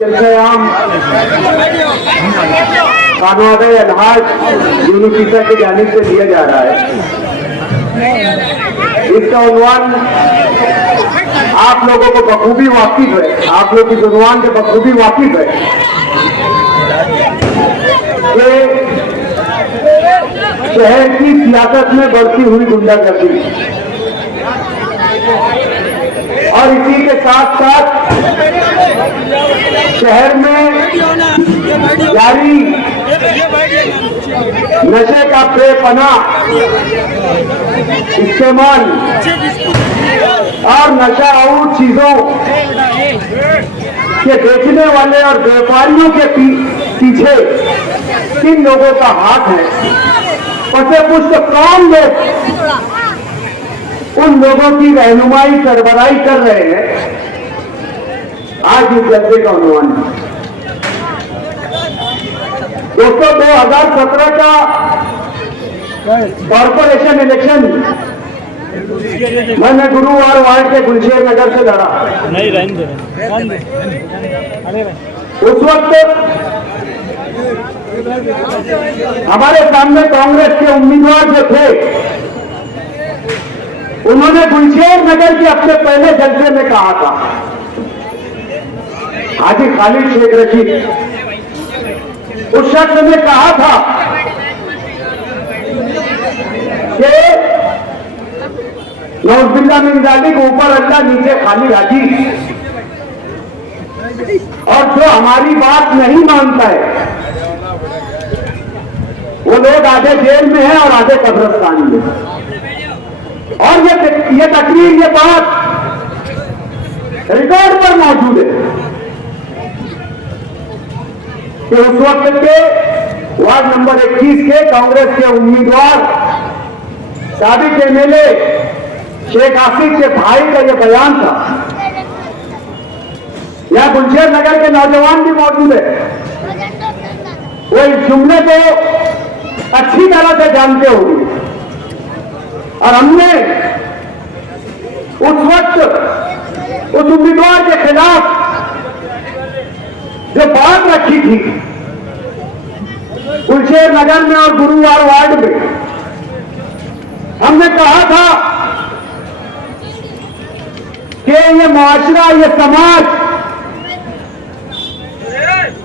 जलसयाम खानवादे Alhaj university की जानिब से दिया जा रहा है। इसका उन्वान आप लोगों को बखूबी वाकिफ है, आप लोग इस उन्वान के बखूबी वाकिफ है कि शहर की सियासत में बढ़ती हुई गुंडागर्दी और इसी के साथ साथ शहर में जारी नशे का बेपनाह इस्तेमाल और नशा और चीजों के बेचने वाले और व्यापारियों के पीछे किन लोगों का हाथ है, पते पुष्ट कौन लोग उन लोगों की रहनुमाई सरबराही कर रहे हैं, आज इस जलसे का अनुमान है। दोस्तों, 2017 का कॉरपोरेशन इलेक्शन मैंने गुरुवार वार्ड के गुलशेर नगर से लड़ा। नहीं उस वक्त हमारे सामने कांग्रेस के उम्मीदवार जो थे, उन्होंने गुलशेर नगर के अपने पहले जलसे में कहा था, हाजी खालिद शेख रशीद उस शख्स ने कहा था कि नौजुबिल्ला मिन जालिक ऊपर अल्लाह नीचे खाली हाजी, और जो हमारी बात नहीं मानता है वो लोग आधे जेल में हैं और आधे कब्रिस्तान में। और ये तकरीर, ये बात रिकॉर्ड पर मौजूद है कि उस वक्त के वार्ड नंबर 21 के कांग्रेस के उम्मीदवार साबिक एमएलए शेख आसिफ के भाई का यह बयान था। यहां गुलशेर नगर के नौजवान भी मौजूद है, वो इस जुमले को अच्छी तरह से जानते होंगे। और हमने उस वक्त उस उम्मीदवार के खिलाफ जो बात रखी थी गुलशेर नगर में और गुरुवार वार्ड में, हमने कहा था कि ये मुआशरा, ये समाज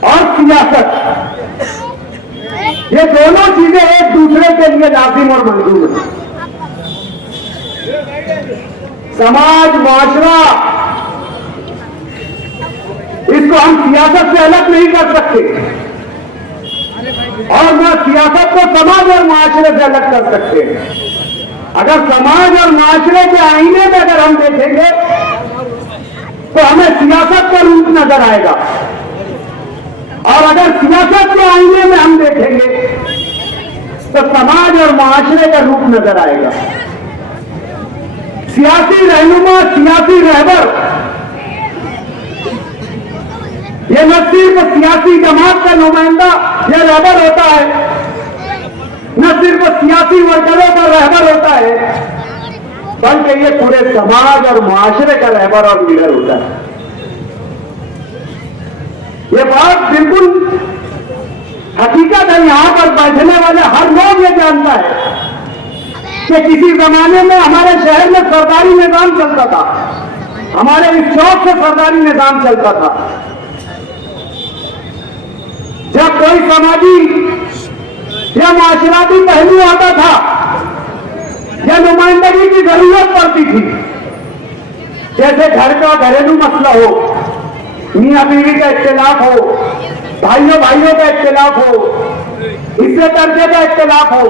और सियासत, ये दोनों चीजें एक दूसरे के लिए लाजिम और मंजूर है। समाज, मुआशरा, इसको हम सियासत से अलग नहीं कर सकते और न सियासत को समाज और मुआशरे से अलग कर सकते हैं। अगर समाज और मुआशरे के आईने में अगर हम देखेंगे तो हमें सियासत का रूप नजर आएगा, और अगर सियासत के आईने में हम देखेंगे तो समाज और मुआशरे का रूप नजर आएगा। सियासी रहनुमा, सियासी रहबर, ये न सिर्फ सियासी जमात का नुमाइंदा या रहबर होता है, न सिर्फ सियासी वर्करों का रहबर होता है, बल्कि ये पूरे समाज और मुआशरे का रहबर और लीडर होता है। ये बात बिल्कुल हकीकत है। यहां पर बैठने वाले हर लोग ये जानता है कि किसी जमाने में हमारे शहर में सरकारी निजाम चलता था, हमारे इस चौक से सरकारी निजाम चलता था। जब कोई समाजी या माशराती पहलू आता था या नुमाइंदगी की जरूरत पड़ती थी, जैसे घर का घरेलू मसला हो, मियां बीवी का इख्तिलाफ हो, भाइयों भाइयों का इख्तिलाफ हो, हिस्से दर्जे का इख्तिलाफ हो,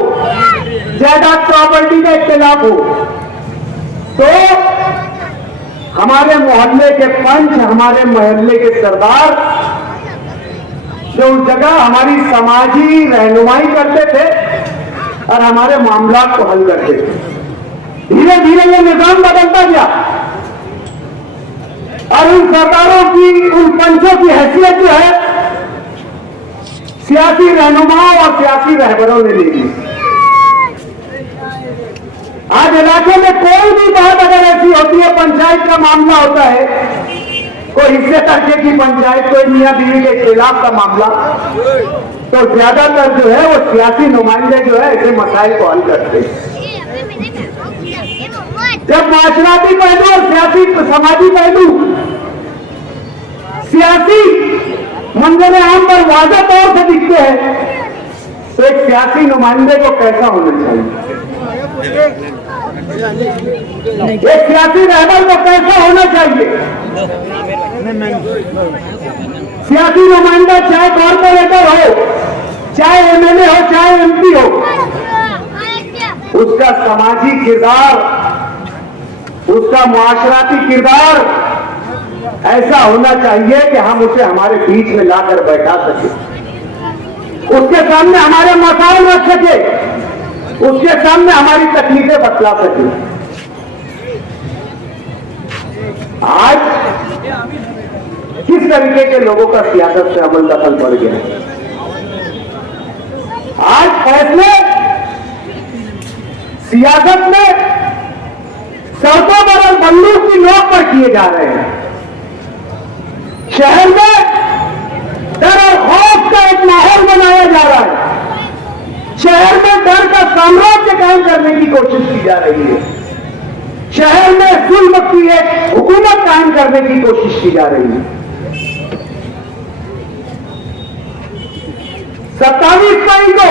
जायदाद प्रॉपर्टी का इख्तिलाफ हो, तो हमारे मोहल्ले के पंच, हमारे मोहल्ले के सरदार जो उस जगह हमारी समाजी रहनुमाई करते थे और हमारे मामलात को हल करते थे। धीरे धीरे ये निजाम बदलता गया और उन सरदारों की, उन पंचों की हैसियत जो है सियासी रहनुमाओं और सियासी रहबरों ने ले ली। आज इलाके में कोई भी बात अगर ऐसी होती है, पंचायत का मामला होता है, कोई हिस्से तरीके की पंचायत, कोई मियां बीवी के खिलाफ का मामला, तो ज्यादातर जो है वो सियासी नुमाइंदे जो है ऐसे मसाइल को हल करते हैं। जब माशराती पहलू और सियासी समाजी पहलू सियासी मंजर आम पर वाज़ेह तौर से दिखते हैं, तो एक सियासी नुमाइंदे को कैसा होना चाहिए, एक सियासी रहबर को कैसा होना चाहिए। सियासी नुमाइंदा चाहे कॉर्पोरेटर हो, चाहे एमएलए हो, चाहे एमपी हो, उसका समाजी किरदार, उसका मुआशराती किरदार ऐसा होना चाहिए कि हम उसे हमारे बीच में लाकर बैठा सके, उसके सामने हमारे मसाइल रख सके, उसके सामने हमारी तकलीफें बतला सके। आज किस तरीके के लोगों का सियासत से अमल दखल बढ़ गया है। आज फैसले सियासत में सड़कों पर और बंदूक की नोक पर किए जा रहे हैं। शहर में डर और खौफ का एक माहौल बनाया जा रहा है। शहर में डर का साम्राज्य कायम करने की कोशिश की जा रही है। शहर में जुल्म की एक हुकूमत कायम करने की कोशिश की जा रही है। 27 मई को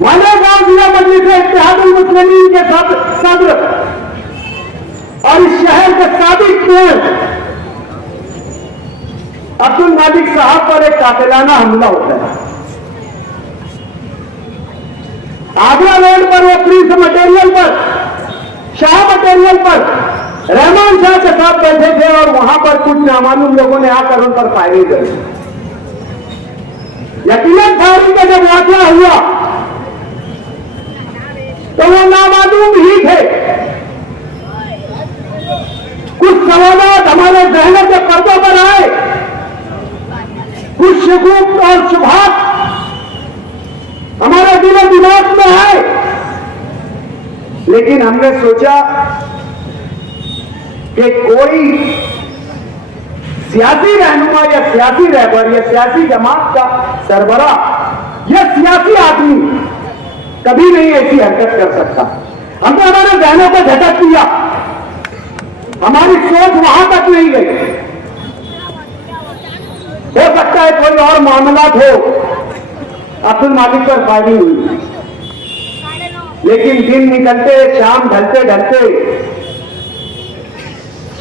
मालेगांव जिला मजलिस इत्तेहादुल मुस्लिमीन के सदर और इस शहर के साबिक मेयर अब्दुल मालिक साहब पर एक कातिलाना हमला होता है। आगरा रोड पर वो प्रिंस मटेरियल पर, शाह मटेरियल पर रहमान शाह के साथ बैठे थे और वहां पर कुछ नामालूम लोगों ने आकर उन पर फायरिंग करी। यकीनन फायरिंग का जब वाकया हुआ तो वो नामालूम ही थे। कुछ सवालात हमारे जहनों के पर्दों पर आए, कुछ शकूक और शुबहात हमारे दिलो दिमाग में आए, लेकिन हमने सोचा कि कोई सियासी रहनुमा या सियासी रहबर या सियासी जमात का सरबराह या सियासी आदमी कभी नहीं ऐसी हरकत कर सकता। हमने हमारे जहनों को झटक दिया, हमारी सोच वहां तक नहीं गई। हो सकता है कोई और मामला हो, अब्दुल मालिक पर फायरिंग हुई, लेकिन दिन निकलते शाम ढलते ढलते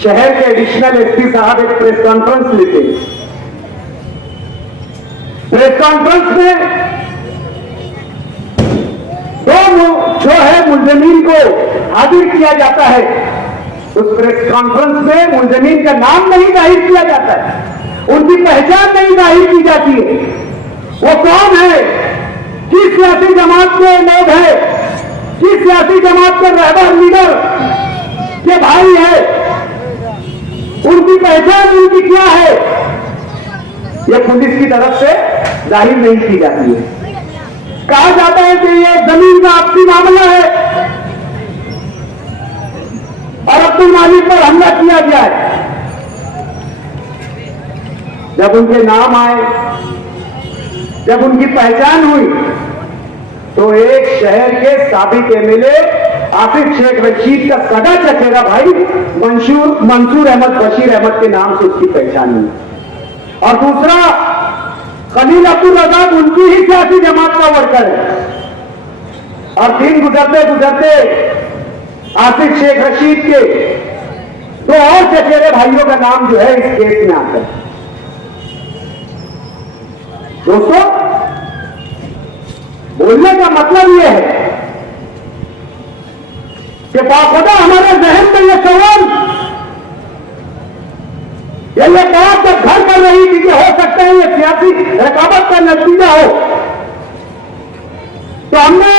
शहर के एडिशनल एसपी साहब एक प्रेस कॉन्फ्रेंस लेते। प्रेस कॉन्फ्रेंस में जो है मुलजमीन को हाजिर किया जाता है। उस प्रेस कॉन्फ्रेंस में मुलजमीन का नाम नहीं जाहिर किया जाता है, उनकी पहचान नहीं जाहिर की जाती है। वो कौन है, किस सियासी जमात के लोग हैं, किस सियासी जमात के रहबर लीडर के भाई है, उनकी पहचान उनकी क्या है, ये पुलिस की तरफ से जाहिर नहीं की जाती है। कहा जाता है कि ये जमीन का आपसी मामला है और अब्दुल मालिक पर हमला किया गया है। जब उनके नाम आए, जब उनकी पहचान हुई, तो एक शहर के साबिक एमएलए आसिफ शेख रशीद का सगा चचेरा भाई मंसूर अहमद बशीर अहमद के नाम से उसकी पहचान हुई, और दूसरा खलील अब्दुल रज़ाक उनकी ही सियासी जमात का वर्कर है। और दिन गुजरते गुजरते आसिफ शेख रशीद के दो और चचेरे भाइयों का नाम जो है इस केस में आता है। दोस्तों, बोलने का मतलब यह है कि बाखुदा हमारे जहन में यह सवाल ये बात जब घर कर रही थी कि हो सकता है ये सियासी रकाबत का नतीजा हो, तो हमने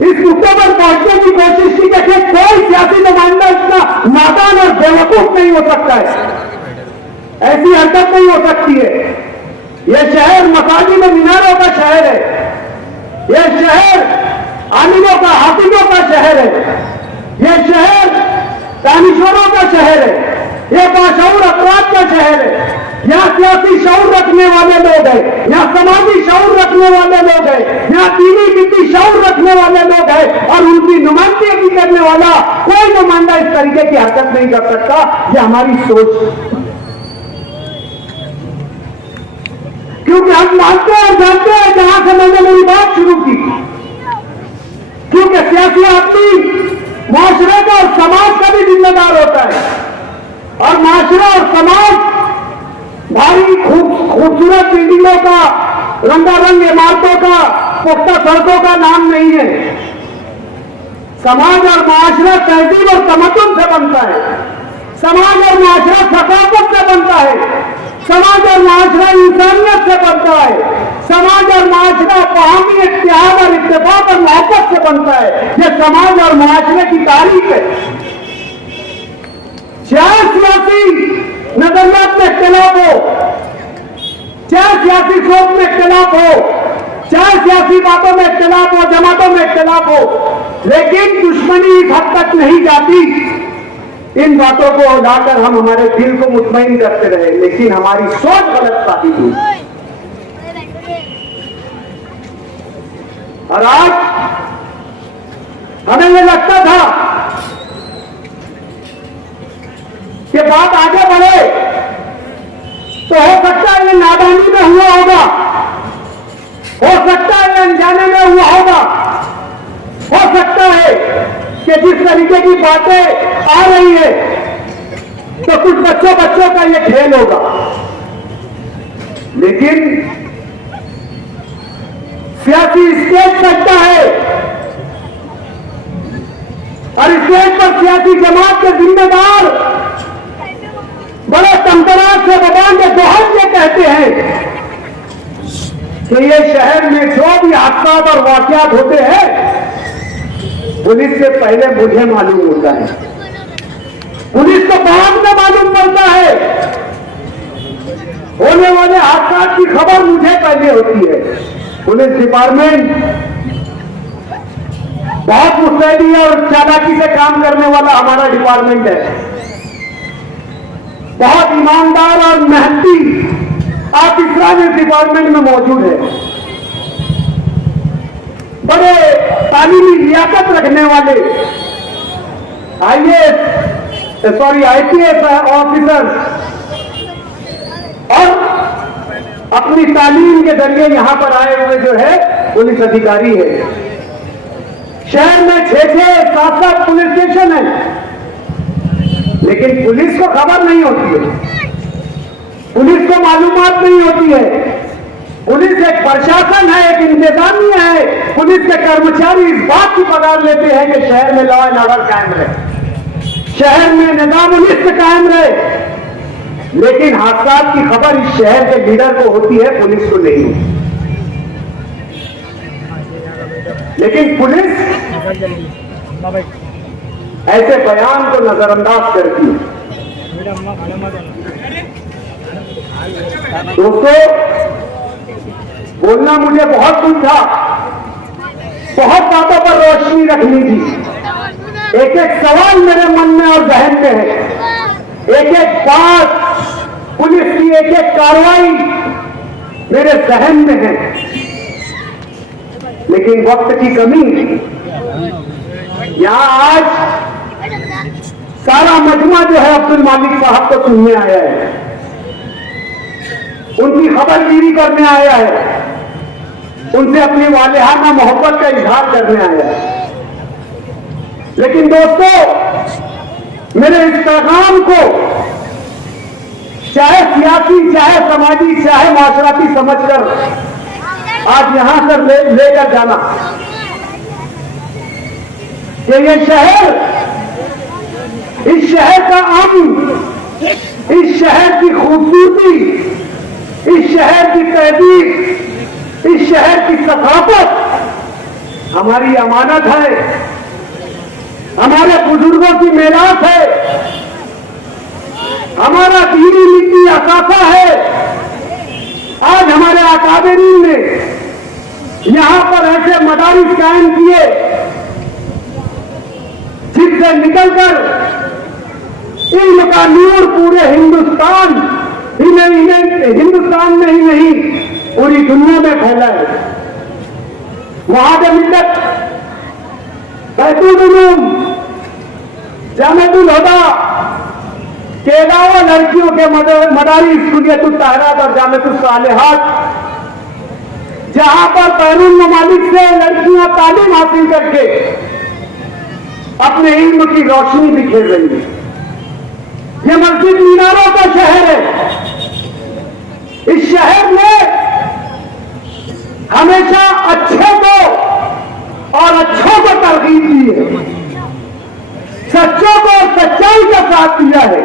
इस मुद्दे पर पहुंचने की कोशिश की कि कोई सियासी नुमाइंदा इतना नादान और बेवकूफ नहीं हो सकता है, ऐसी हरकत नहीं हो सकती है। यह शहर मसाजिद और मीनारों का शहर है, यह शहर आलिमों का हाफिजों का शहर है, ये शहर दानिशवरों का शहर है, ये बाशऊर अफराद का शहर है। यहाँ सियासी शऊर रखने वाले लोग हैं, यहाँ समाजी शऊर रखने वाले लोग हैं, यहाँ दीनी वित्तीय शऊर रखने वाले लोग हैं, और उनकी नुमाइंदगी करने वाला कोई नुमाइंदा इस तरीके की हरकत नहीं कर सकता। ये हमारी सोच, क्योंकि हम मानते हैं, जानते हैं, जहां से मैंने मेरी बात शुरू की, क्योंकि सियासी आदमी माशरे का और समाज का भी जिम्मेदार होता है, और माशरा और समाज भारी खूबसूरत बिल्डिंगों का, रंगारंग इमारतों का, पुख्ता सड़कों का नाम नहीं है। समाज और माशरा तहजीब और तमद्दुन से बनता है, समाज और माशरा सकाफत से बनता है, समाज और माशरा इंसानियत से बनता है, समाज और माशरा बाहमी इत्तेहाद और इत्तेफाक और मोहब्बत से बनता है। यह समाज और माशरे की तारीख है। चाहे सियासी नजरियात में इख्तिलाफ हो, चाहे सियासी सोच में इख्तिलाफ हो, चाहे सियासी बातों में इख्तिलाफ हो, जमातों में इख्तिलाफ हो, लेकिन दुश्मनी इस हद तक नहीं जाती। इन बातों को उड़ाकर हम हमारे दिल को मुतमईन करते रहे, लेकिन हमारी सोच गलत साबित हुई। और आज हमें यह लगता था कि बात आगे बढ़े तो हो सकता है ये नादानी में हुआ होगा, हो सकता है ये अनजाने में हुआ होगा, हो सकता है कि जिस तरीके की बातें आ रही है तो कुछ बच्चों का ये खेल होगा। लेकिन सियासी स्टेज सकता है, और स्टेज पर सियासी जमात के जिम्मेदार बड़े तमतराज से बबान के दोहन ये कहते हैं कि ये शहर में जो भी हादसा और वाकयात होते हैं पुलिस से पहले मुझे मालूम होता है, पुलिस को बाद में मालूम पड़ता है, होने वाले हादसा की खबर मुझे पहले होती है। पुलिस डिपार्टमेंट बहुत मुस्तैदी और चालाकी से काम करने वाला हमारा डिपार्टमेंट है, बहुत ईमानदार और मेहनती ऑफिसर इस डिपार्टमेंट में मौजूद है, बड़े तालीमी लियाकत रखने वाले आईपीएस ऑफिसर और अपनी तालीम के जरिए यहां पर आए हुए जो है पुलिस अधिकारी है। शहर में 6-6, 7-7 पुलिस स्टेशन है, लेकिन पुलिस को खबर नहीं होती है, पुलिस को मालूमात नहीं होती है। पुलिस एक प्रशासन है, एक इंतजामिया है, पुलिस के कर्मचारी इस बात की पगार लेते हैं कि शहर में लॉ एंड ऑर्डर कायम रहे, शहर में निजाम-उल-मुल्क कायम रहे, लेकिन हादसा की खबर इस शहर के लीडर को होती है, पुलिस को नहीं होती। लेकिन पुलिस ऐसे बयान को नजरअंदाज करती है। दोस्तों, बोलना मुझे बहुत कुछ था, बहुत बातों पर रोशनी रखनी थी, एक एक सवाल मेरे मन में और जहन में है, एक एक बात पुलिस की एक एक कार्रवाई मेरे जहन में है, लेकिन वक्त की कमी। यहां आज सारा मजमा जो है अब्दुल मालिक साहब को सुनने आया है, उनकी खबरगिरी करने आया है, उनसे अपनी वालिहाना मोहब्बत का इजहार करने आया है। लेकिन दोस्तों, मेरे इस पैगाम को चाहे सियासी, चाहे समाजी, चाहे माशराती समझकर आज यहां से लेकर जाना कि ये शहर, इस शहर का अमन, इस शहर की खूबसूरती, इस शहर की तहजीब, इस शहर की सकाफत हमारी अमानत है, हमारे बुजुर्गों की मेरास है, हमारा दीनी नीति असासा है। आज हमारे अकादरीन ने यहां पर ऐसे मदारिस कायम किए जिनसे निकलकर इल्म का नूर पूरे हिंदुस्तान हिंदुस्तान में ही नहीं पूरी दुनिया में फैला है। वहां मिल्लत बैतुल उलूम जामिअतुल हुदा के अलावा लड़कियों के मदारी कुलियतुल तहरात और जामिअतुल सालिहात, जहां पर बैरून ममालिक से लड़कियां तालीम हासिल करके अपने इल्म की रोशनी बिखेर रही है। ये मस्जिद मीनारों का शहर है। इस शहर में हमेशा अच्छे को और अच्छों को तरगीब दी है, सच्चों को सच्चाई का साथ दिया है,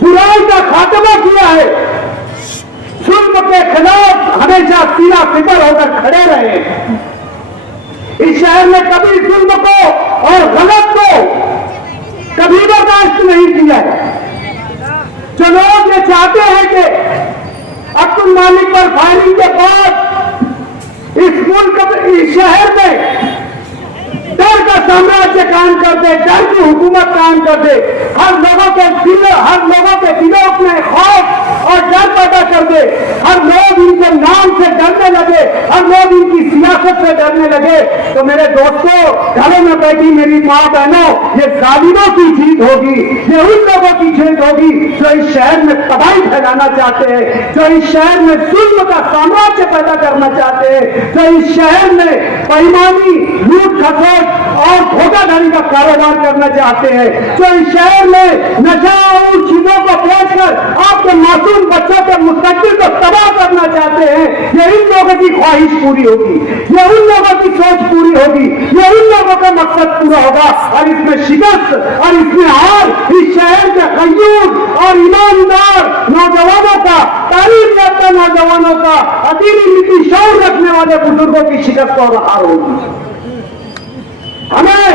बुराई का खात्मा किया है, जुल्म के खिलाफ हमेशा सीना फितर होकर खड़े रहे। इस शहर में कभी जुल्म को और गलत को कभी बर्दाश्त नहीं किया है। जो लोग ये चाहते हैं कि अब्दुल मालिक पर फायरिंग के बाद इस शहर में डर का साम्राज्य कायम कर दे, डर की हुकूमत कायम कर दे, हर लोगों के दिलों में खौफ और डर पैदा कर दे, हर लोग इनके नाम से डरने लगे, हर लोग इनकी सियासत से डरने लगे, तो मेरे दोस्तों, घरों में बैठी मेरी माँ बहनों, ये जालिमों की जीत होगी। ये उन लोगों की जीत होगी जो इस शहर में तबाही फैलाना चाहते हैं, जो इस शहर में जुल्म का साम्राज्य पैदा करना चाहते हैं, जो इस शहर में बेईमानी, लूट खसोट और धोखाधड़ी का कारोबार करना चाहते हैं, जो इस शहर में नशा और चीजों को बेचकर आपके मासूम बच्चों के मुस्तकबिल को तबाह करना चाहते हैं। ये इन लोगों की ख्वाहिश पूरी होगी, ये उन लोगों की सोच पूरी होगी, ये उन लोगों का मकसद पूरा होगा। और इसमें शिकस्त और इसमें हार इस शहर के गयूर और ईमानदार नौजवानों का, तालीम याफ्ता नौजवानों का, अदीली नीति शौर रखने वाले बुजुर्गों की शिकस्त और हार होगी। हमें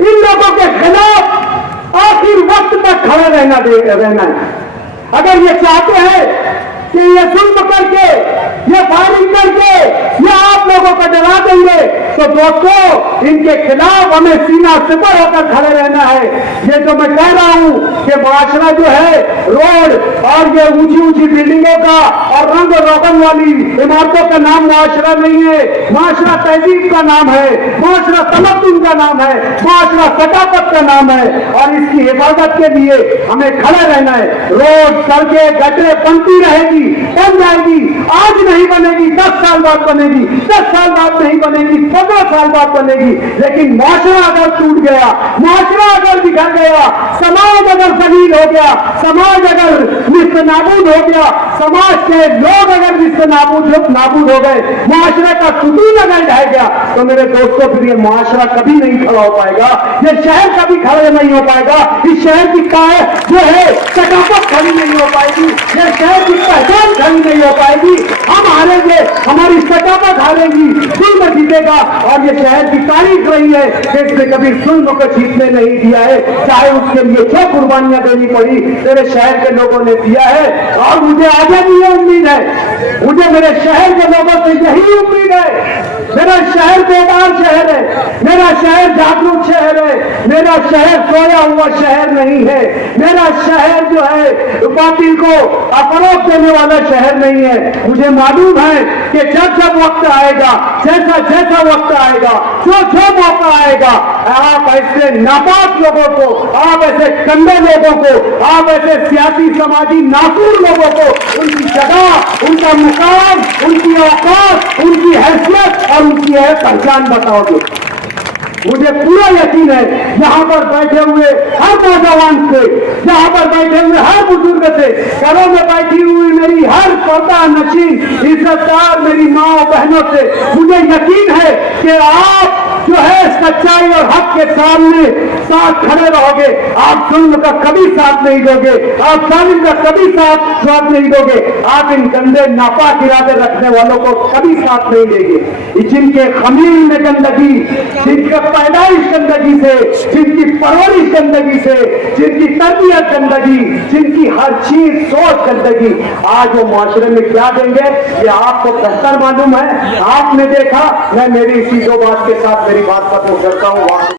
इन लोगों के खिलाफ आखिर वक्त तक खड़े रहना है। अगर ये चाहते हैं कि ये जुल्म करके, ये फायरिंग करके ये आप लोगों को डरा देंगे, तो दोस्तों इनके खिलाफ हमें सीना सिपर होकर खड़े रहना है। ये जो मैं कह रहा हूं कि मुआशरा जो है रोड और ये ऊंची ऊंची बिल्डिंगों का और रंग रोगन वाली इमारतों का नाम मुआशरा नहीं है। मुआशरा तहजीब का नाम है, मुआशरा तमद्दुन का नाम है, मुआशरा सकाफत का नाम है। और इसकी हिफाजत के लिए हमें खड़े रहना है। रोड, सड़कें, गटरें बनती रहेगी, बन जाएगी, आज नहीं बनेगी, 10 साल बाद बनेगी, 10 साल बाद नहीं बनेगी, 15 साल बाद बनेगी। लेकिन मुआशरा अगर टूट गया, मुआशरा अगर बिगड़ गया, समाज अगर जलील हो गया, समाज अगर निस्तनाबूद हो गया, समाज के लोग अगर निस्तनाबूद हो गए, मुआशरे का सुकून अगर ढह गया, तो मेरे दोस्तों फिर ये मुआशरा कभी नहीं खड़ा हो पाएगा, ये शहर कभी खड़ा नहीं हो पाएगा। इस शहर की जो है सकाफत खड़ी नहीं हो पाएगी, ये शहर की पहचान खड़ी नहीं हो पाएगी। हम हारेंगे, हमारी सकाफत हारेगी, जुल्म जीतेगा। और ये शहर की तारीफ रही है कि इसने कभी जुल्म को जीतने नहीं दिया है, चाहे उसके लिए जो कुर्बानियां देनी पड़ी मेरे शहर के लोगों ने दिया है। और मुझे आगे भी ये उम्मीद है, मुझे मेरे शहर के लोगों से यही उम्मीद है। मेरा शहर बेदार शहर है, मेरा शहर जागरूक शहर है, मेरा शहर सोया हुआ शहर नहीं है, मेरा शहर जो है बातिल को फरोग देने वाला शहर नहीं है। मुझे मालूम है कि जब जब वक्त आएगा, जैसा जैसा वक्त आएगा, जो जो मौका आएगा, आप ऐसे नापाक लोगों को, आप ऐसे गंदे लोगों को, आप ऐसे सियासी समाजी नासूर लोगों को उनकी जगह, उनका मुकाम, उनकी औकात, उनकी हैसियत और उनकी पहचान बताओगे। मुझे पूरा यकीन है यहाँ पर बैठे हुए हर नौजवान से, यहाँ पर बैठे हुए हर बुजुर्ग से, घरों में बैठी हुई मेरी हर पर्दा नशीन इज्जतदार मेरी माँ बहनों से मुझे यकीन है कि आप जो है सच्चाई और हक के सामने साथ खड़े रहोगे। आप जुल्म का कभी साथ नहीं दोगे, आप जालिम का कभी साथ नहीं दोगे, आप इन गंदे नापाक इरादे रखने वालों को कभी साथ नहीं देंगे। जिनके खमीर में गंदगी, जिनका पैदाइश गंदगी से, जिनकी परवरिश गंदगी से, जिनकी तरबियत गंदगी, जिनकी हर चीज सोच गंदगी, आज वो मुआशरे में क्या देंगे ये आपको बेहतर मालूम है। आपने देखा, मैं मेरी इसी दो बात के साथ मेरी बात खत्म करता हूँ।